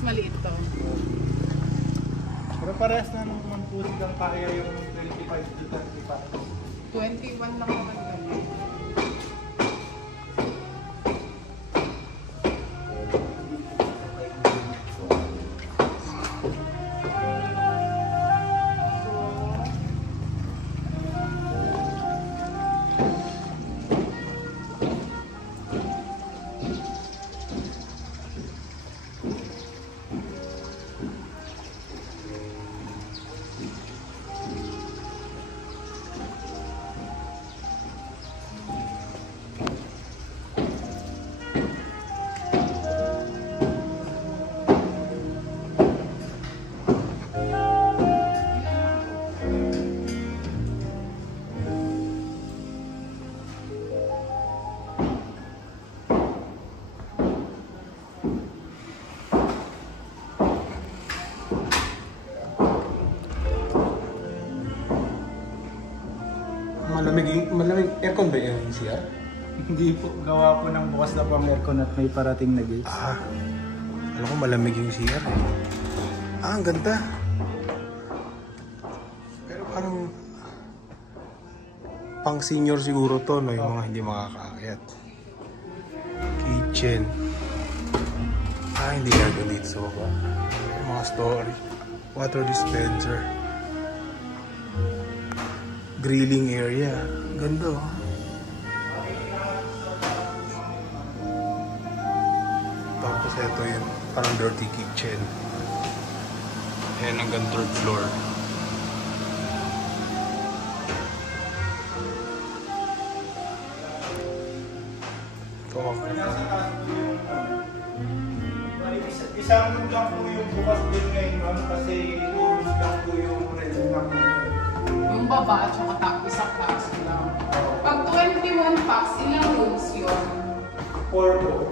mas maliit to. Pero parehas na naman po rin lang kaya yung 25 to 35. 21 lang naman kami. Malamig. Aircon ba yung CR? Hindi po. Gawa po ng bukas na po ang aircon at may parating na gates. Alam ko malamig yung CR eh. Ang ganda. Pero parang pang senior siguro to, no? Yung mga hindi makakaakyat. Kitchen. Hindi gagawin dito sa baba. Yung mga storage. Water dispenser. Grilling area. Ganda oh. Tapos ito yun. Parang dirty kitchen. Ayan hanggang 3rd floor. Ito okay. Isang lang po yung bukas din ngayon kasi rooms lang po yung rent lang. Yung baba at saka isang taas lang. Pag 21 packs, ilang rooms yun? 4 po.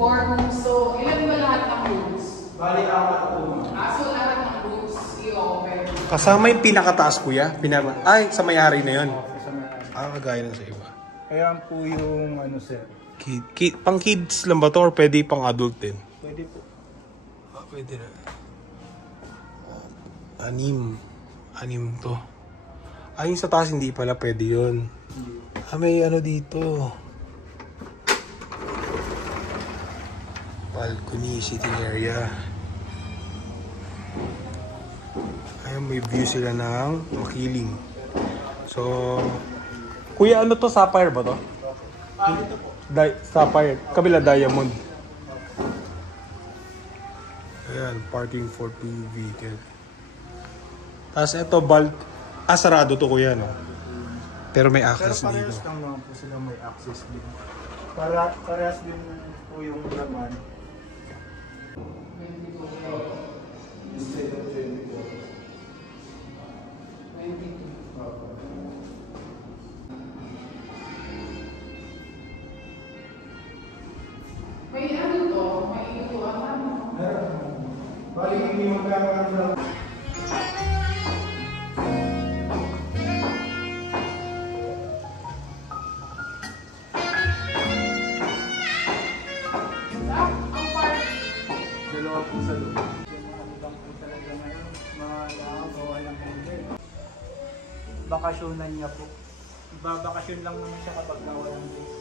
4 rooms. So, ilan ba lahat ng rooms? Bali, 4 po. So lahat ng rooms i-open. Kasama yung pinakataas kuya? Ay, sa may-ari na yun. Kagaya ng sa iba. Ayan po yung ano sir. Pang kids lang ba to or pwede pang adult din? Pwede po. Pwede na. 6 to. Yung sa taas hindi pala pwede yun. May ano dito. Balcony, sitting area. Ayun, may view sila ng Makiling. So, kuya, ano to? Sapphire ba to? Dito po. Sapphire. Kabila Diamond. Ayan, parking for 2 vehicle. Tapos ito, sarado to kuya, no? Pero may access Pero dito. parehas lang naman po sila may access din. Parehas din po yung laman. Instead of 22. May ano to? May iluan ano? Bali, hindi magkakaroon lang. Dalawa po sa loob. Yung mga ibang po talaga ngayon, mga nakagawa ng hindi. Bakasyonan niya po. Ibabakasyon lang naman siya kapag nawalang days.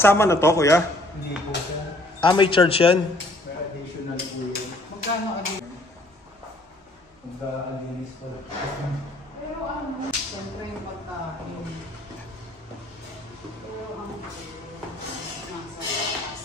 Sama na to, kuya? Hindi po sir. May charge yan? May additional po yun. Magkano ano? Mag-alinis po. Pero ano? Siyempre yung pagkain. Pero ang nasa taas.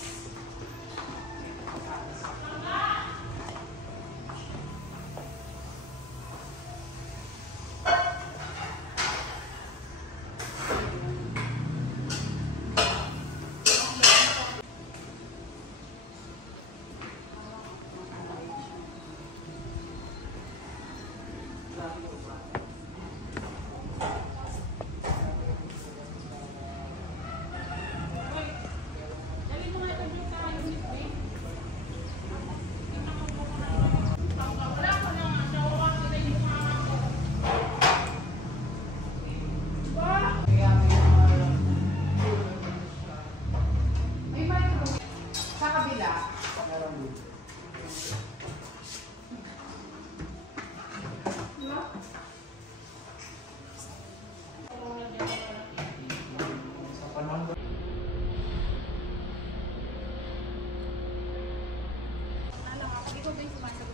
Ikaw ba yung sumasagot?